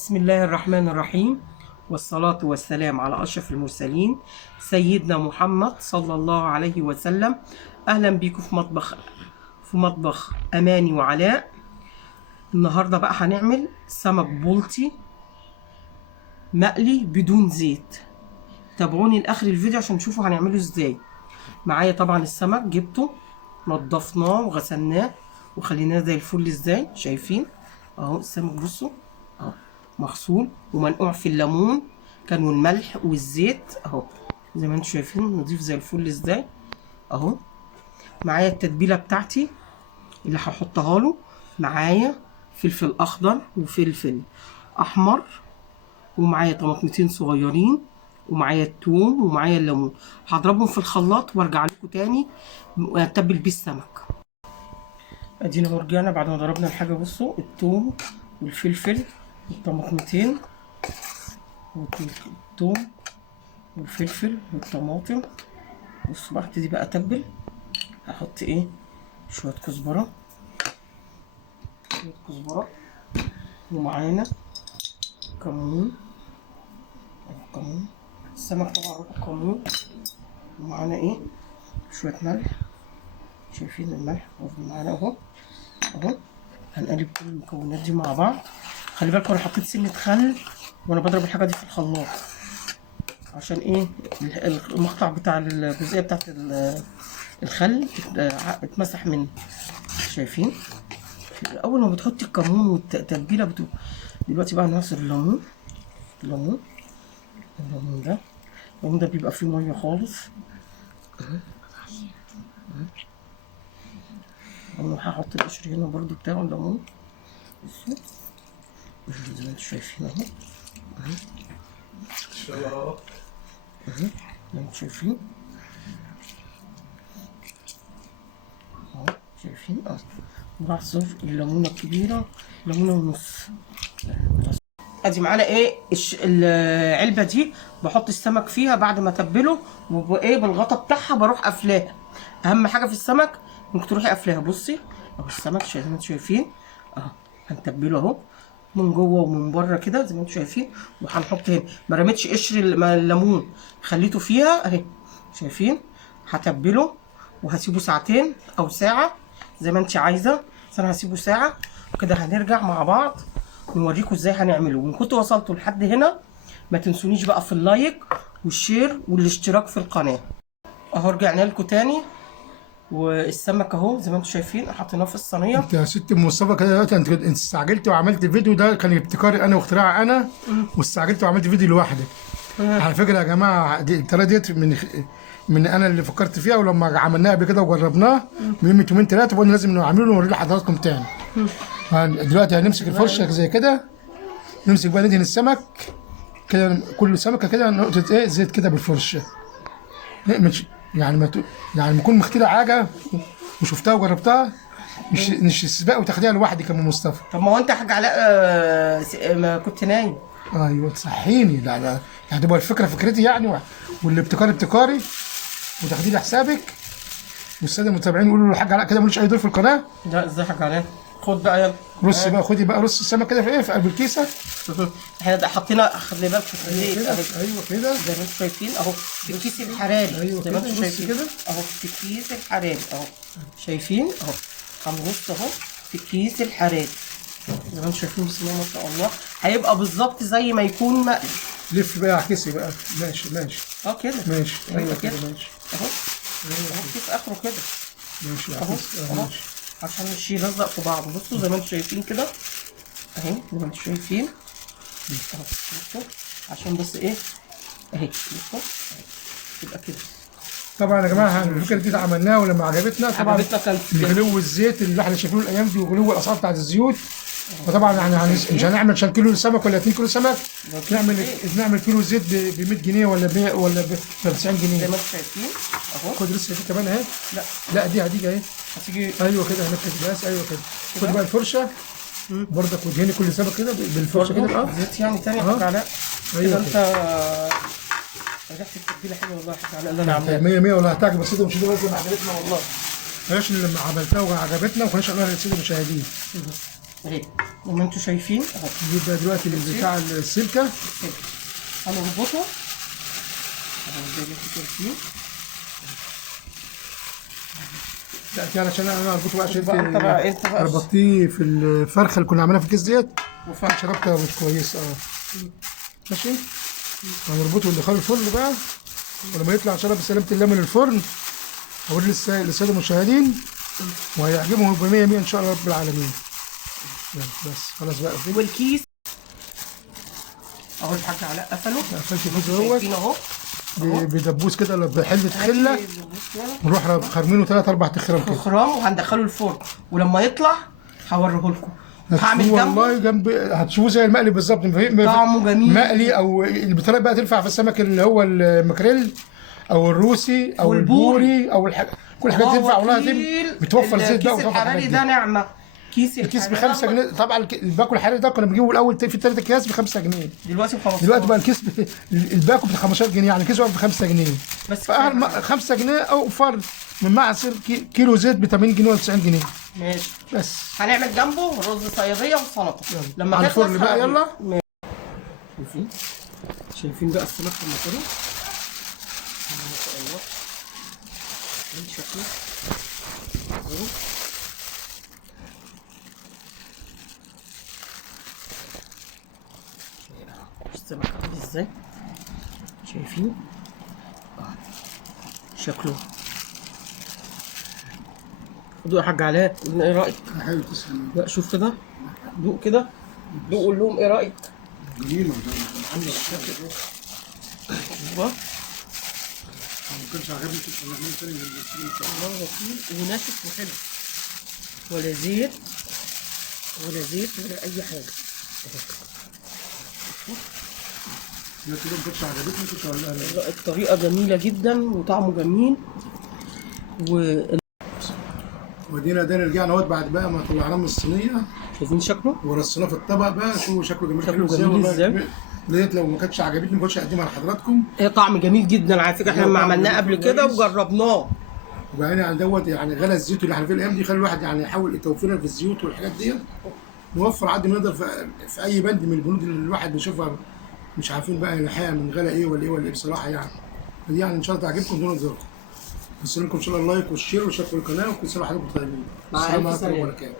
بسم الله الرحمن الرحيم، والصلاة والسلام على أشرف المرسلين سيدنا محمد صلى الله عليه وسلم. أهلا بيكم في مطبخ أماني وعلاء. النهاردة بقى هنعمل سمك بلطي مقلي بدون زيت. تابعوني لآخر الفيديو عشان تشوفوا هنعمله ازاي. معايا طبعا السمك جبته نضفناه وغسلناه وخليناه زي الفل. ازاي شايفين اهو السمك، بصوا اهو مغسول ومنقوع في الليمون كان والملح والزيت اهو زي ما انتم شايفين نضيف زي الفل ازاي اهو. معايا التتبيله بتاعتي اللي هحطها له. معايا فلفل اخضر وفلفل احمر، ومعايا طماطمتين صغيرين، ومعايا التوم، ومعايا الليمون. هضربهم في الخلاط وارجع لكم تاني اتبل بيه السمك. ادينا اهو رجعنا بعد ما ضربنا الحاجه. بصوا التوم والفلفل والطماطمتين والثوم والفلفل والطماطم. بصوا بقى هبتدي بقى اتبل. هحط ايه؟ شويه كزبره، ومعانا كمون. السمك طبعا روحه كمون. ومعانا ايه؟ شويه ملح. شايفين الملح معانا اهو. هنقلب كل المكونات دي مع بعض. خلي بالكم انا حطيت سنه خل وانا بضرب الحاجه دي في الخلاط عشان ايه؟ المقطع بتاع الجزئيه بتاعت الخل اتمسح منه. شايفين اول ما بتحطي الكمون والتتبيله دلوقتي بقى نعصر الليمون. الليمون ده بيبقى فيه ميه خالص. انا هحط القشر هنا برضو بتاع الليمون. بصوا زي ما انتم شايفين اهو. زي ما انتم شايفين اهو. شايفين اهو. بعصر الليمونه الكبيره، ليمونه ونص. ادي معانا ايه العلبه دي. بحط السمك فيها بعد ما اتبله، وايه بالغطا بتاعها بروح قافلاها. اهم حاجه في السمك انك تروحي قافلاها. بصي اهو السمك زي ما انتم شايفين اهو. هنتبله اهو من جوه ومن بره كده زي ما انتم شايفين. وهنحط هنا ما رميتش قشر الليمون، خليته فيها اهي. شايفين؟ هتبله وهسيبه ساعتين او ساعه زي ما انت عايزه، بس انا هسيبه ساعه وكده. هنرجع مع بعض نوريكم ازاي هنعمله. وان كنتوا وصلتوا لحد هنا ما تنسونيش بقى في اللايك والشير والاشتراك في القناه. اهو رجعنا لكم تاني، والسمك اهو زي ما انتم شايفين حطيناه في الصينيه. انت يا ست مصطفى كده دلوقتي انت استعجلت وعملت فيديو. ده كان ابتكاري انا واختراع انا، واستعجلت وعملت فيديو لوحدك. على فكره يا جماعه الطريقه ديت من انا اللي فكرت فيها، ولما عملناها قبل كده وجربناه من يومين ثلاثه قلنا لازم نعمله ونوريه لحضراتكم تاني. دلوقتي هنمسك الفرشه زي كده، نمسك بقى ندهن السمك كده، كل سمكه كده نقطه ايه زيت كده بالفرشه. مش يعني يعني ما اكون مخترع حاجه وشفتها وجربتها، مش سباق وتاخديها لوحدي كمان مصطفى. طب ما هو انت يا حاج علاء ما كنت نايم. ايوه تصحيني. لا يعني تبقى الفكره فكرتي يعني، والابتكار ابتكاري، وتاخدي لي حسابك. والساده المتابعين يقولوا له الحاج علاء كده ملوش اي دور في القناه. لا ازاي يا حاج علاء؟ خد بقى يلا. رص بقى، خدي بقى رص السمك كده في ايه، في قلب الكيسه. احنا حطينا، خلي بالك في الزيت كده. ايوه كده زي ما انتم شايفين اهو في الكيس الحراري. ايوه زي ما كده. انتم شايفين كده اهو في الكيس الحراري اهو. شايفين اهو. هنرص اهو في الكيس الحراري زي ما انتم شايفين. بسم الله ما شاء الله. هيبقى بالظبط زي ما يكون مقلي. لف بقى اعكسي بقى. ماشي كده ماشي. ايوه كده ماشي اهو. في اخره كده ماشي اهو ماشي. عشان مش يلزق في بعضه. بصوا زي ما انتم شايفين كده اهي. زي ما انتم شايفين اهو. بصوا عشان بس ايه اهي. بصوا اهي تبقى كده. طبعا يا جماعه الفكره دي عملناها ولما عجبتنا طبعا كان غلو الزيت اللي احنا شايفينه الايام دي، وغلو الاسعار بتاعت الزيوت. فطبعا يعني مش هنعمل عشان كيلو سمك ولا 2 كيلو سمك، نعمل كيلو زيت ب 100 جنيه ولا ب 90 جنيه زي ما انتم شايفين اهو. خد لسه دي كمان اهي. لا دي هتيجي اهي. هتيجي ايوه كده هنفذ الجهاز. ايوه كده. خد بقى الفرشه برضك وادهني كل سمك كده بالفرشه كده. زيت يعني تاني يا حاج علاء. ايوه انت ريحه التتبيله حلوه والله يا حاج علاء اللي انا عاملها 100 100 والله هتعجب الساده المشاهدين زي ما عجبتنا والله. بلاش لما عملتها وعجبتنا وما كناش قلنا للساده المشاهدين. اهي زي ما انتم شايفين اهو. نجيب بقى دلوقتي بتاع السلكه هنربطه اهو زي ما انتم شايفين. لا علشان انا اربطه بقى عشان انت بقى ربطتيه في الفرخه اللي كنا عاملينها في الكيس ديت وفرخه ربطه مش كويس. ماشي. هنربطه ندخله الفرن بقى، ولما يطلع ان شاء الله بسلامه الله من الفرن هوري للساده المشاهدين وهيعجبهم ب 100 100 ان شاء الله رب العالمين. بس خلاص بقى. والكيس اهو الحاج علاء قفله. قفلت الكيس اهو بدبوس كده ولا بحلة خله، نروح خارمينه 3 4 تخرام كده تخرام وهندخله الفرن، ولما يطلع هوريه لكم. هعمل جنبه والله جنب هتشوفوه زي المقلي بالظبط. طعمه جميل مقلي او البطريقه بقى تنفع في السمك اللي هو المكريل او الروسي او البوري او كل الحاجات دي تنفع. والله دي بتوفر زيت بقى. الكيس الحراري ده نعمه. الكيس ب 5 جنيه طبعا. الباكو الحراري ده كنا بنجيبه الاول في 3 اكياس ب 5 جنيه، دلوقتي ب 15. دلوقتي بقى الكيس الباكو ب 15 جنيه، يعني الكيس واقف ب 5 جنيه. بس 5 جنيه اوفر من معصر كيلو زيت ب 80 جنيه ولا 90 جنيه. ماشي. بس هنعمل جنبه رز صياديه وسلطه لما على تخلص الفرن بقى. يلا شايفين بقى السمك لما كده ما شاء الله شكله السمك عامل ازاي شايفين شكله. خدوا يا حاج علاء ايه رايك؟ حلو تسلم. لا شوف كده، دوق كده، دوق قول لهم ايه رايك؟ جميل عندك الشكل ده ايوه ما كانش عاجبني نعمله تاني ان شاء الله. غسيل وناشف وحلو، ولا زيت ولا زيت ولا اي حاجه. لا كده ما كانتش عجبتني كنت هقول لها. الطريقه جميله جدا وطعمه جميل. ودينا رجعنا اهوت بعد بقى ما طلعناه من الصينيه شايفين شكله ورصيناه في الطبق بقى. شوفوا شكله جميل. شكله جميل ازاي. ديت لو ما كانتش عجبتني ما كنتش هقدمها لحضراتكم. هي طعم جميل جدا على فكره. احنا لما عملناه قبل كده وجربناه. وبعدين يعني دوت يعني غلا الزيوت اللي احنا فيه الايام دي خلي الواحد يعني يحاول توفيرنا في الزيوت والحاجات ديت نوفر قد ما نقدر في اي بند من البنود اللي الواحد بيشوفها مش عارفين بقى الحقيقه من غلا ايه ولا ايه ولا ايه بصراحه. يعني دي يعني ان شاء الله تعجبكم دون انذاركم. بس لكم ان شاء الله اللايك والشير وشاركوا القناه وكل سنه وحضراتكم طيبين. السلام عليكم ورحمه الله وبركاته.